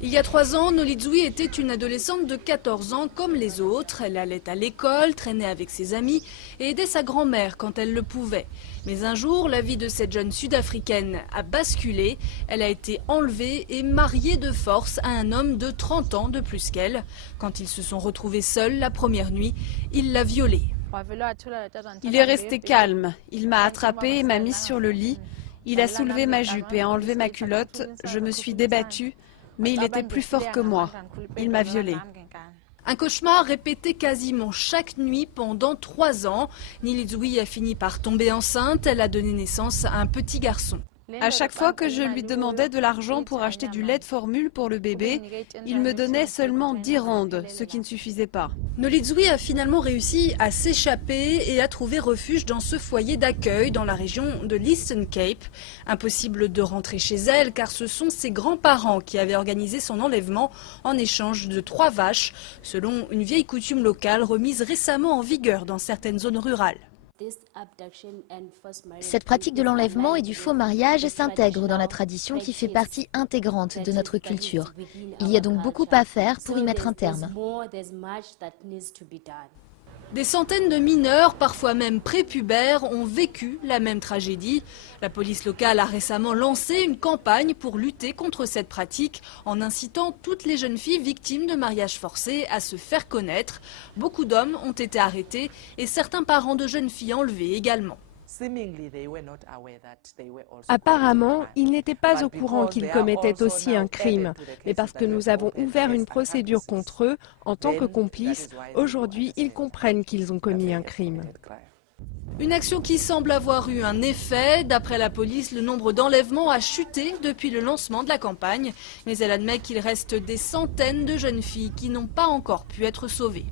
Il y a 3 ans, Nolizui était une adolescente de 14 ans comme les autres. Elle allait à l'école, traînait avec ses amis et aidait sa grand-mère quand elle le pouvait. Mais un jour, la vie de cette jeune Sud-Africaine a basculé. Elle a été enlevée et mariée de force à un homme de 30 ans de plus qu'elle. Quand ils se sont retrouvés seuls la première nuit, il l'a violée. Il est resté calme. Il m'a attrapée et m'a mise sur le lit. Il a soulevé ma jupe et a enlevé ma culotte. Je me suis débattue, mais il était plus fort que moi. Il m'a violée. Un cauchemar répété quasiment chaque nuit pendant 3 ans. Nolizui a fini par tomber enceinte. Elle a donné naissance à un petit garçon. À chaque fois que je lui demandais de l'argent pour acheter du lait de formule pour le bébé, il me donnait seulement 10 randes, ce qui ne suffisait pas. Nolizui a finalement réussi à s'échapper et à trouver refuge dans ce foyer d'accueil dans la région de l'Eastern Cape. Impossible de rentrer chez elle car ce sont ses grands-parents qui avaient organisé son enlèvement en échange de 3 vaches, selon une vieille coutume locale remise récemment en vigueur dans certaines zones rurales. Cette pratique de l'enlèvement et du faux mariage s'intègre dans la tradition qui fait partie intégrante de notre culture. Il y a donc beaucoup à faire pour y mettre un terme. Des centaines de mineurs, parfois même prépubères, ont vécu la même tragédie. La police locale a récemment lancé une campagne pour lutter contre cette pratique en incitant toutes les jeunes filles victimes de mariages forcés à se faire connaître. Beaucoup d'hommes ont été arrêtés et certains parents de jeunes filles enlevés également. Apparemment, ils n'étaient pas au courant qu'ils commettaient aussi un crime. Mais parce que nous avons ouvert une procédure contre eux, en tant que complices, aujourd'hui, ils comprennent qu'ils ont commis un crime. Une action qui semble avoir eu un effet. D'après la police, le nombre d'enlèvements a chuté depuis le lancement de la campagne. Mais elle admet qu'il reste des centaines de jeunes filles qui n'ont pas encore pu être sauvées.